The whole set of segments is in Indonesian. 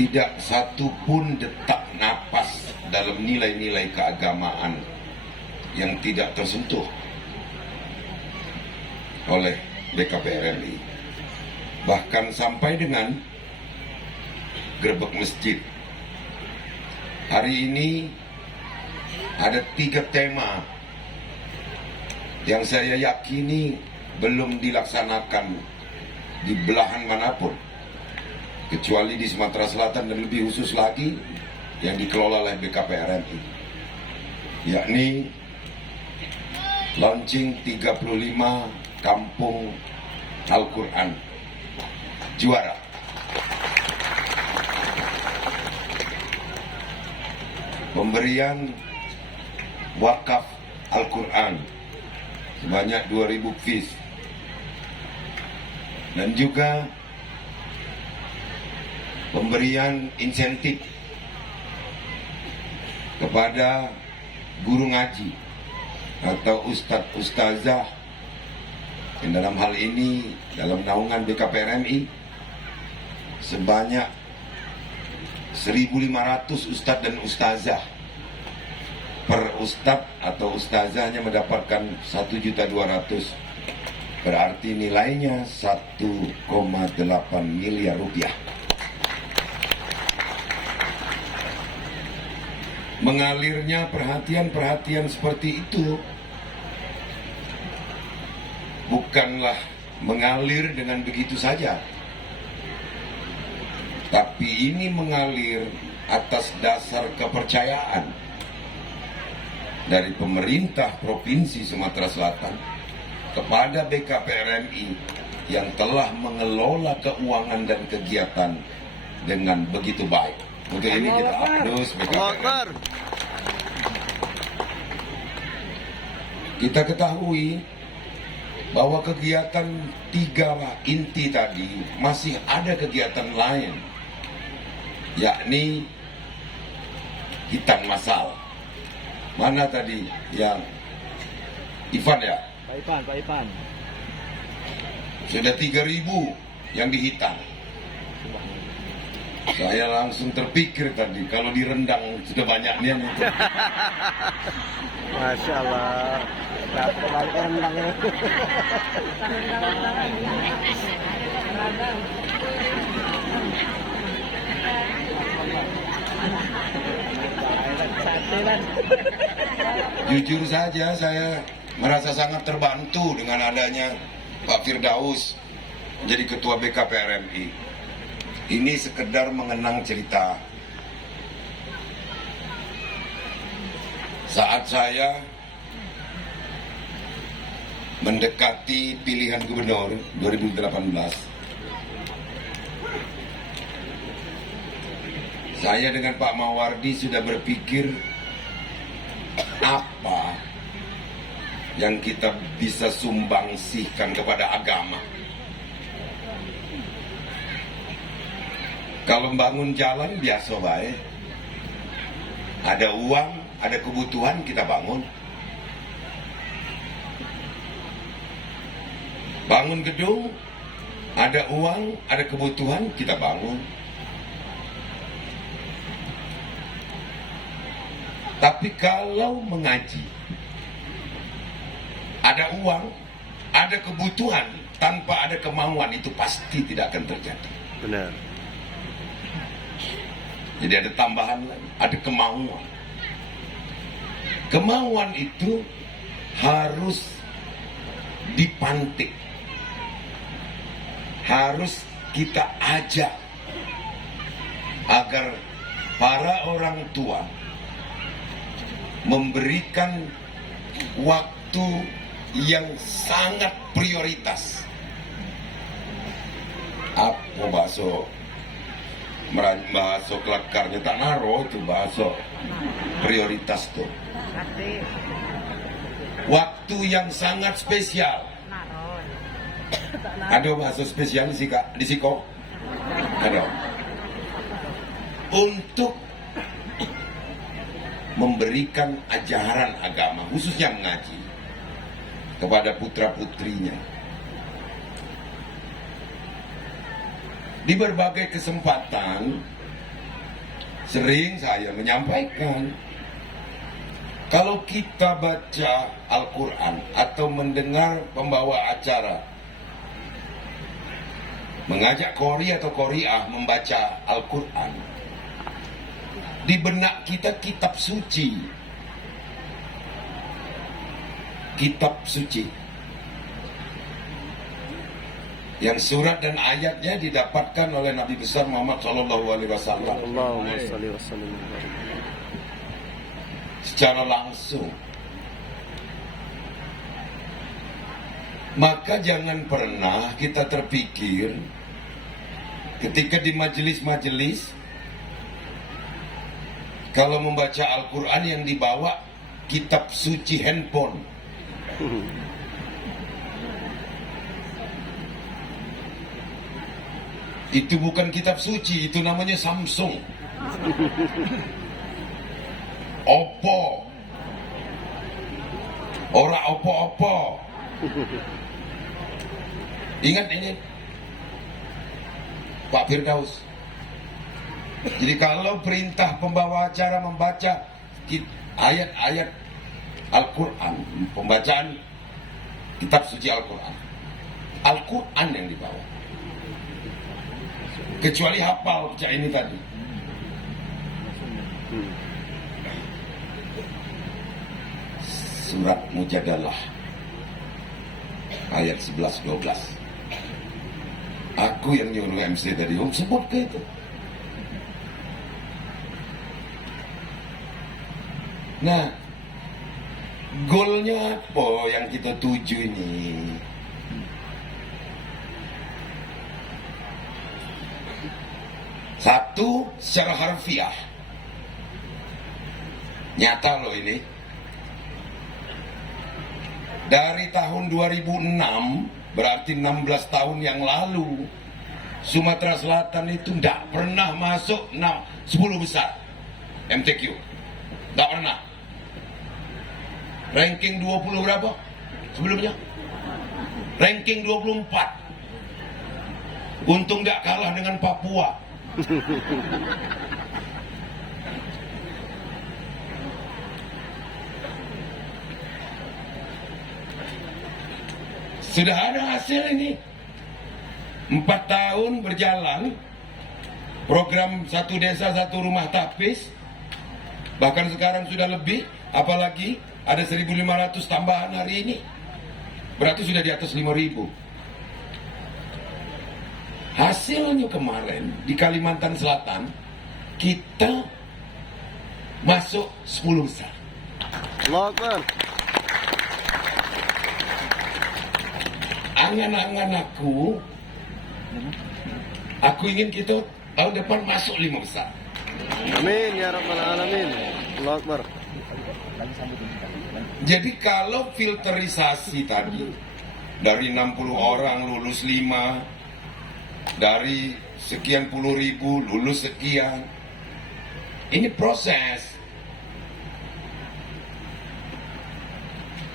tidak satu pun detak napas dalam nilai-nilai keagamaan yang tidak tersentuh oleh BKPRMI. Bahkan sampai dengan gerbek masjid. Hari ini ada 3 tema yang saya yakini belum dilaksanakan di belahan manapun, kecuali di Sumatera Selatan dan lebih khusus lagi yang dikelola oleh BKPRMI, yakni launching 35 kampung Al-Quran juara. Pemberian wakaf Al-Quran sebanyak 2.000 piece. Dan juga pemberian insentif kepada guru ngaji atau ustadz-ustazah yang dalam hal ini dalam naungan BKPRMI sebanyak 1.500 ustadz dan ustazah. Per ustadz atau ustazahnya mendapatkan 1.200.000, berarti nilainya 1,8 miliar rupiah. Mengalirnya perhatian-perhatian seperti itu bukanlah mengalir dengan begitu saja, tapi ini mengalir atas dasar kepercayaan dari pemerintah Provinsi Sumatera Selatan kepada BKPRMI yang telah mengelola keuangan dan kegiatan dengan begitu baik. Untuk ini kita aplaus BKPRMI. Kita ketahui bahwa kegiatan 3 inti tadi masih ada kegiatan lain, yakni hitan masal. Mana tadi yang Ivan ya? Pak Ivan. Sudah 3.000 yang dihitan. Saya langsung terpikir tadi, kalau direndang sudah banyaknya itu. Masya Allah. Balik rendang. Jujur saja saya merasa sangat terbantu dengan adanya Pak Firdaus menjadi Ketua BKPRMI. Ini sekedar mengenang cerita saat saya mendekati pilihan gubernur 2018. Saya dengan Pak Mawardi sudah berpikir apa yang kita bisa sumbangsihkan kepada agama. Kalau bangun jalan biasa baik, ada uang, ada kebutuhan kita bangun. Bangun gedung, ada uang, ada kebutuhan kita bangun. Tapi kalau mengaji, ada uang, ada kebutuhan, tanpa ada kemauan, itu pasti tidak akan terjadi. Benar. Jadi ada tambahan lagi, ada kemauan. Kemauan itu harus dipantik, harus kita ajak agar para orang tua memberikan waktu yang sangat prioritas. Apa bakso kelakarnya tak naro itu bakso prioritas tuh. Waktu yang sangat spesial. Ada bakso spesial di Siko? Ada. Untuk memberikan ajaran agama, khususnya mengaji, kepada putra-putrinya. Di berbagai kesempatan, sering saya menyampaikan, kalau kita baca Al-Quran atau mendengar pembawa acara mengajak qori atau qoriah membaca Al-Quran, di benak kita kitab suci. Kitab suci yang surat dan ayatnya didapatkan oleh Nabi besar Muhammad SAW Allahumma shalli wa sallim. secara langsung. Maka jangan pernah kita terpikir ketika di majelis-majelis kalau membaca Al-Quran yang dibawa kitab suci handphone. Itu bukan kitab suci, itu namanya Samsung, Oppo, ora opo-opo. Ingat ini Pak Firdaus. Jadi kalau perintah pembawa acara membaca ayat-ayat Al-Quran, pembacaan kitab suci Al-Quran, Al-Quran yang dibawa. Kecuali hafal baca ini tadi. Surat Mujadalah ayat 11-12. Aku yang nyuruh MC tadi, sebut ke itu. Nah, goalnya apa yang kita tuju ini? Satu, secara harfiah. Nyata loh ini. Dari tahun 2006, berarti 16 tahun yang lalu, Sumatera Selatan itu tidak pernah masuk 10 besar MTQ. Tidak pernah. Ranking 20 berapa sebelumnya? Ranking 24. Untung tidak kalah dengan Papua. Sudah ada hasil ini. 4 tahun berjalan, program satu desa satu rumah tapis, bahkan sekarang sudah lebih, apalagi ada 1.500 tambahan hari ini, berarti sudah di atas 5.000. Hasilnya kemarin di Kalimantan Selatan kita masuk 10 besar. Allahu Akbar. Angan-angan aku ingin kita tahun depan masuk 5 besar. Amin ya rabbal alamin. Allahu Akbar. Jadi kalau filterisasi tadi dari 60 orang lulus 5, dari sekian puluh ribu lulus sekian, ini proses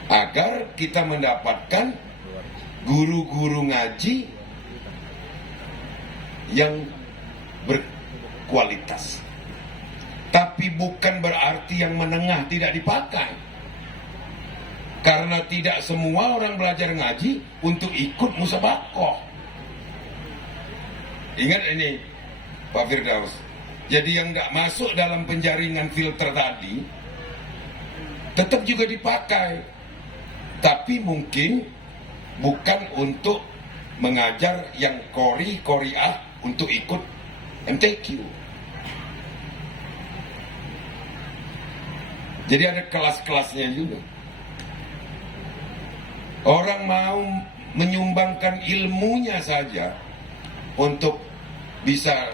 agar kita mendapatkan guru-guru ngaji yang berkualitas. Tapi bukan berarti yang menengah tidak dipakai, karena tidak semua orang belajar ngaji untuk ikut musabakoh. Ingat ini Pak Firdaus. Jadi yang tidak masuk dalam penjaringan filter tadi tetap juga dipakai, tapi mungkin bukan untuk mengajar yang qoriah untuk ikut MTQ. Jadi ada kelas-kelasnya juga. Orang mau menyumbangkan ilmunya saja untuk bisa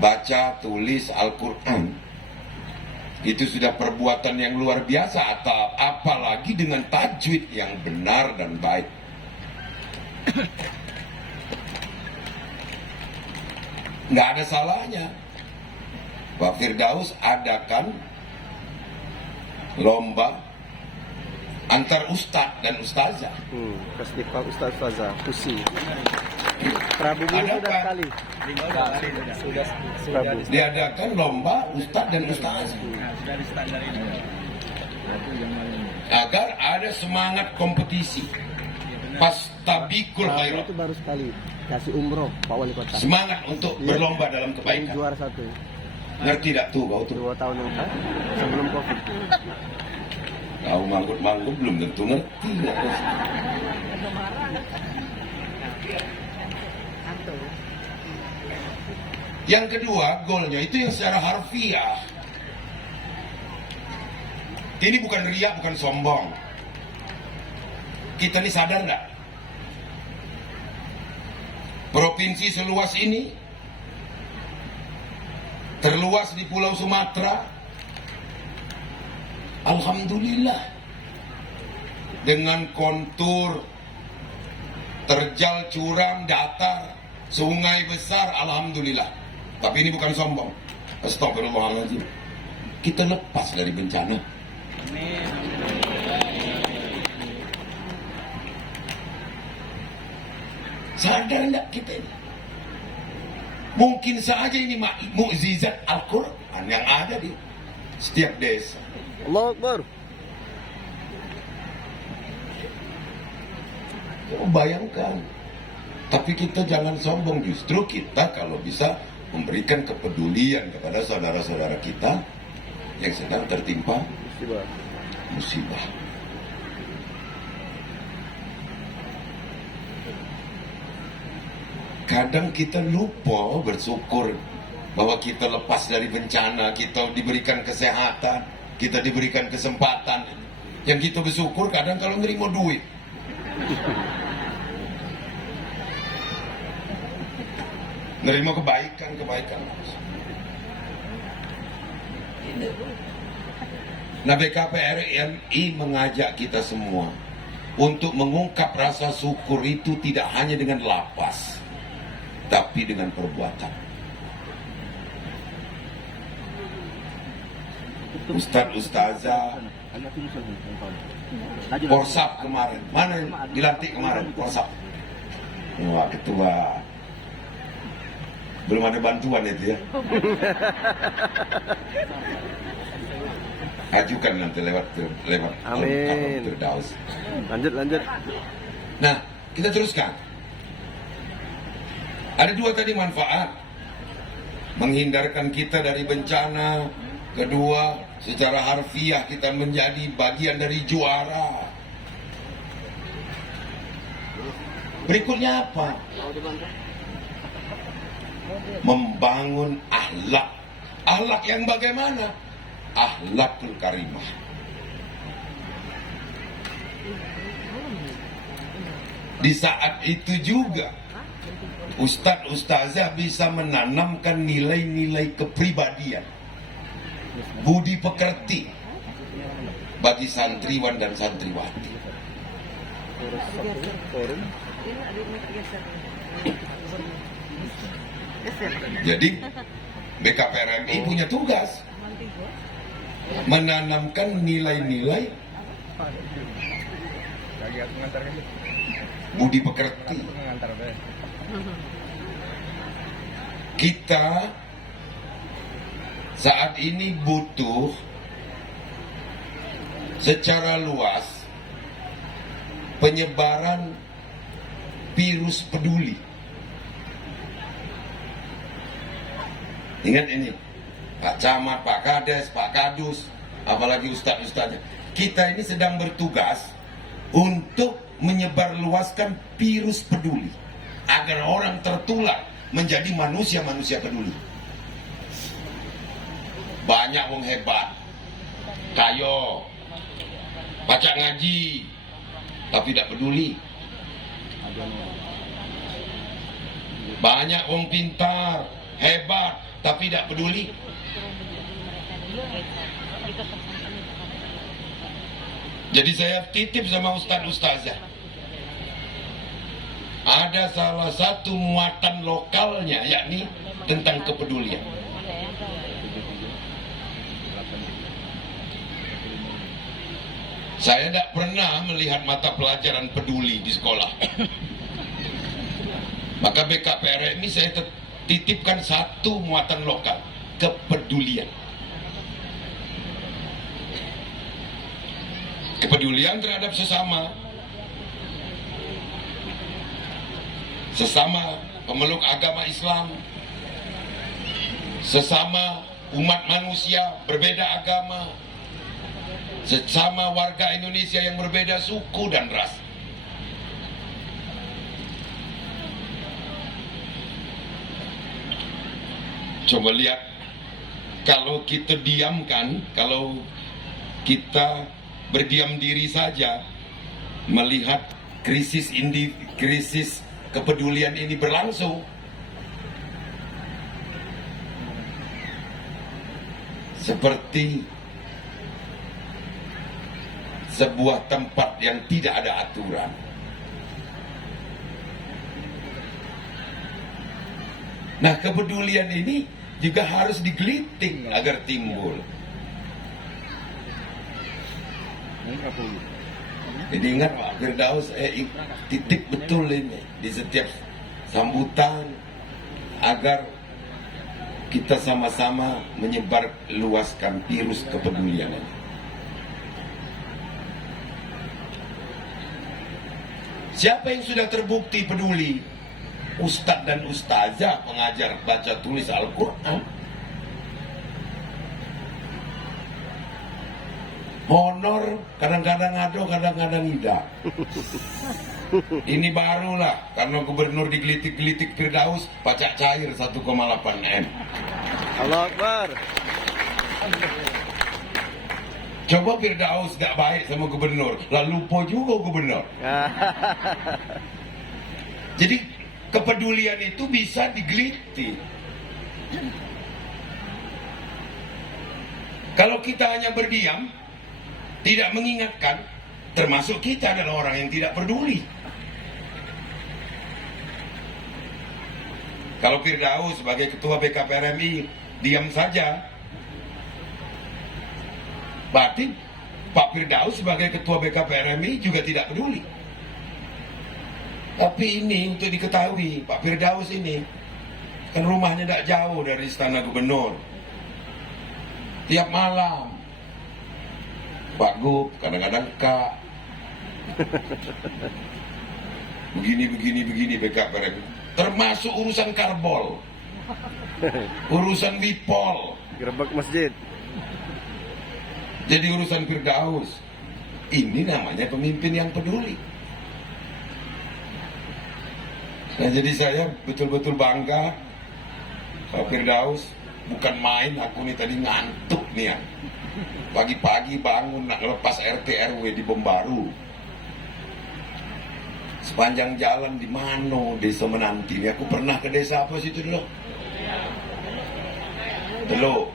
baca, tulis Al-Quran, itu sudah perbuatan yang luar biasa, atau apalagi dengan tajwid yang benar dan baik. Nggak ada salahnya Pak Firdaus adakan lomba antar ustadz dan ustazah. Festival Ustaz Faza Pusi. Prabu Guru Ada sudah apa? sekali. Sudah Prabu. Diadakan lomba ustadz dan ustazah sudah di standar ini. agar ada semangat kompetisi. Pas tabikul Prabu khairat. itu baru sekali kasih umroh Pak Wali Kota. Semangat untuk berlomba dalam Yang kebaikan. juara 1 Ngerti tak tuh kau tuh? 2 tahun yang lalu sebelum Covid. Kau manggut-manggut belum tentu ngerti. Ya. Yang kedua, golnya itu yang secara harfiah. Ini bukan riak, bukan sombong. Kita ini sadar nggak? Provinsi seluas ini, terluas di Pulau Sumatera, alhamdulillah, dengan kontur terjal curam datar, sungai besar, alhamdulillah. Tapi ini bukan sombong. Astagfirullahaladzim. Kita lepas dari bencana. Sadar enggak kita ini? Mungkin saja ini mukjizat Al-Quran yang ada di setiap desa. Allahu Akbar. Bayangkan. Tapi kita jangan sombong, justru kita kalau bisa memberikan kepedulian kepada saudara-saudara kita yang sedang tertimpa Coba. musibah. Kadang kita lupa bersyukur bahwa kita lepas dari bencana, kita diberikan kesehatan, kita diberikan kesempatan. Yang kita bersyukur kadang kalau nerima duit. Nerima kebaikan. Nah, BKPRI mengajak kita semua untuk mengungkap rasa syukur itu tidak hanya dengan lapas, tapi dengan perbuatan. Ustadz, Ustazah, Porsap kemarin, mana yang dilantik kemarin? Porsap. Wah, ketua. Belum ada bantuan itu ya. Ajukan nanti lewat Amin. Firdaus. Lanjut. Nah, kita teruskan. Ada dua tadi manfaat. Menghindarkan kita dari bencana. Kedua, secara harfiah kita menjadi bagian dari juara. Berikutnya apa? Membangun akhlak. Akhlak yang bagaimana? Akhlakul karimah. Di saat itu juga Ustadz Ustazah bisa menanamkan nilai-nilai kepribadian, budi pekerti bagi santriwan dan santriwati. Jadi BKPRI punya tugas menanamkan nilai-nilai budi pekerti. Kita saat ini butuh secara luas penyebaran virus peduli. Ingat ini, Pak Camat, Pak Kades, Pak Kadus, apalagi Ustadz-Ustadznya. Kita ini sedang bertugas untuk menyebarluaskan virus peduli agar orang tertular menjadi manusia-manusia peduli. Banyak wong hebat, kayo, baca ngaji, tapi tidak peduli. Banyak wong pintar, hebat, tapi tidak peduli. Jadi saya titip sama Ustadz-Ustazah. Ada salah satu muatan lokalnya, yakni tentang kepedulian. Saya tidak pernah melihat mata pelajaran peduli di sekolah. Maka BKPRMI saya titipkan satu muatan lokal, kepedulian. Kepedulian terhadap sesama pemeluk agama Islam, sesama umat manusia berbeda agama, sesama warga Indonesia yang berbeda suku dan ras. Coba lihat, kalau kita diamkan, kalau kita berdiam diri saja melihat krisis kepedulian ini berlangsung, seperti sebuah tempat yang tidak ada aturan. Nah, kepedulian ini juga harus digelitik agar timbul. Jadi ingat Pak Firdaus, titik betul ini di setiap sambutan agar kita sama-sama menyebar luaskan virus kepedulian ini. Siapa yang sudah terbukti peduli? Ustadz dan ustazah pengajar baca tulis Al-Quran. Honor kadang-kadang ada, kadang-kadang tidak. Ini barulah karena gubernur digelitik-gelitik Firdaus pajak cair 1,8 M. Allahu Akbar. Coba Firdaus gak baik sama gubernur, lalu lupa juga gubernur. Jadi kepedulian itu bisa digelitik. Kalau kita hanya berdiam, tidak mengingatkan, termasuk kita adalah orang yang tidak peduli. Kalau Firdaus sebagai ketua BKPRMI diam saja, berarti Pak Firdaus sebagai ketua BKPRMI juga tidak peduli. Tapi ini untuk diketahui, Pak Firdaus ini kan rumahnya tidak jauh dari istana gubernur. Tiap malam Pak Gub, kadang-kadang Kak, begini BKPRMI, termasuk urusan karbol, urusan wipol, Gerbek masjid. jadi urusan Firdaus. Ini namanya pemimpin yang peduli. Nah, jadi saya betul-betul bangga Pak Firdaus. Bukan main, aku nih tadi ngantuk nih ya. Pagi-pagi bangun nak lepas RT RW di Bombaru. Sepanjang jalan di Mano, desa Menanti. Ini aku pernah ke desa apa situ dulu? Teluk.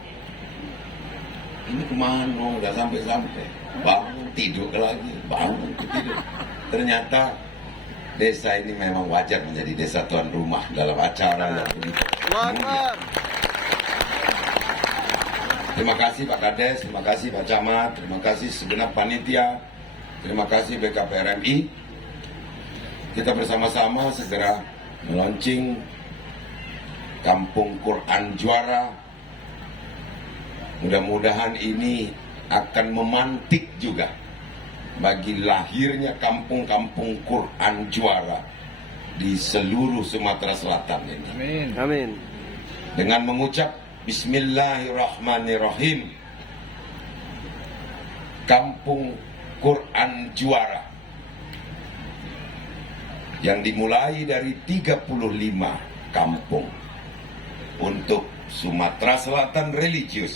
Ini ke Mano, udah sampai-sampai. Bangun, tidur lagi. Bangun, tidur. Ternyata desa ini memang wajar menjadi desa tuan rumah dalam acara yang begitu. Terima kasih Pak Kades, terima kasih Pak Camat, terima kasih segenap panitia, terima kasih BKPRMI. Kita bersama-sama segera meluncing Kampung Quran Juara. Mudah-mudahan ini akan memantik juga bagi lahirnya kampung-kampung Quran Juara di seluruh Sumatera Selatan ini. Amin. Amin. Dengan mengucap Bismillahirrahmanirrahim, Kampung Quran Juara yang dimulai dari 35 kampung untuk Sumatera Selatan religius.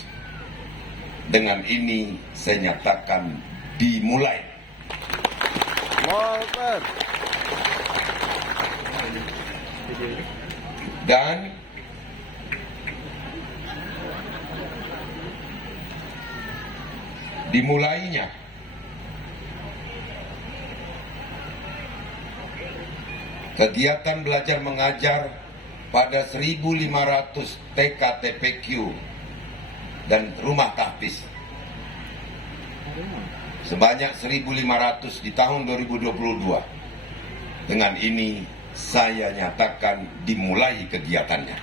Dengan ini saya nyatakan dimulai. Allahu Akbar. Dan dimulainya kegiatan belajar mengajar pada 1.500 TK TPQ dan rumah tahfiz sebanyak 1.500 di tahun 2022. Dengan ini saya nyatakan dimulai kegiatannya.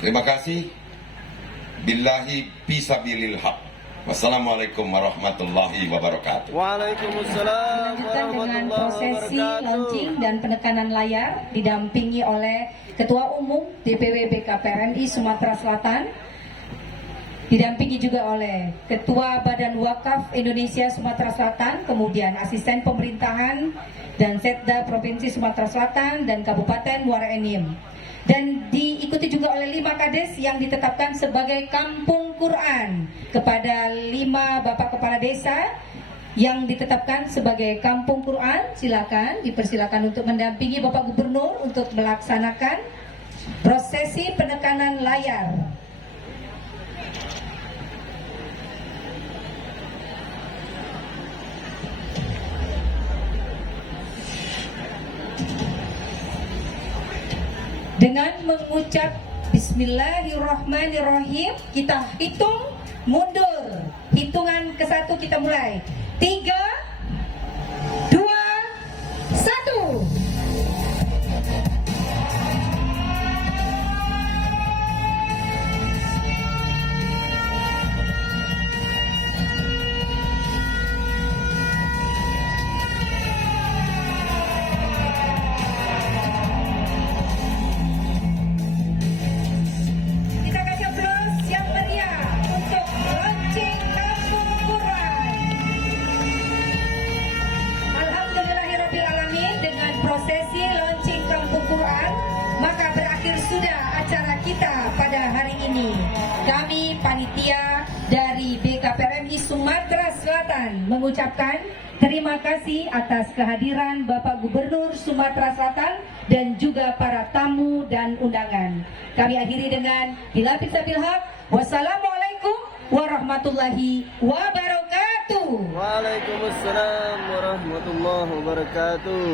Terima kasih. Billahi fisabilil haq. Wassalamualaikum warahmatullahi wabarakatuh. Waalaikumsalam Lanjutkan dengan prosesi warahmatullahi launching wabarakatuh. dan penekanan layar didampingi oleh Ketua Umum DPW BKPMI Sumatera Selatan, didampingi juga oleh Ketua Badan Wakaf Indonesia Sumatera Selatan, kemudian Asisten Pemerintahan dan Setda Provinsi Sumatera Selatan dan Kabupaten Muara Enim. Dan diikuti juga oleh 5 kades yang ditetapkan sebagai kampung Quran kepada 5 Bapak Kepala Desa yang ditetapkan sebagai kampung Quran. Silakan, dipersilakan untuk mendampingi Bapak Gubernur untuk melaksanakan prosesi penekanan layar. Dengan mengucap Bismillahirrahmanirrahim, kita hitung mundur. Hitungan ke-1 kita mulai. 3, 2, 1. Kita kasih aplaus yang meriah untuk launching Kampung Quran. Alhamdulillahirrahmanirrahim, dengan prosesi launching Kampung Quran, maka berakhir sudah acara kita pada hari ini. Kami panitia dari BKPMI Sumatera Selatan mengucapkan terima kasih atas kehadiran Bapak Gubernur Sumatera Selatan dan juga para tamu dan undangan. Kami akhiri dengan bila fisabil haq. Wassalamualaikum warahmatullahi wabarakatuh. Waalaikumsalam warahmatullahi wabarakatuh.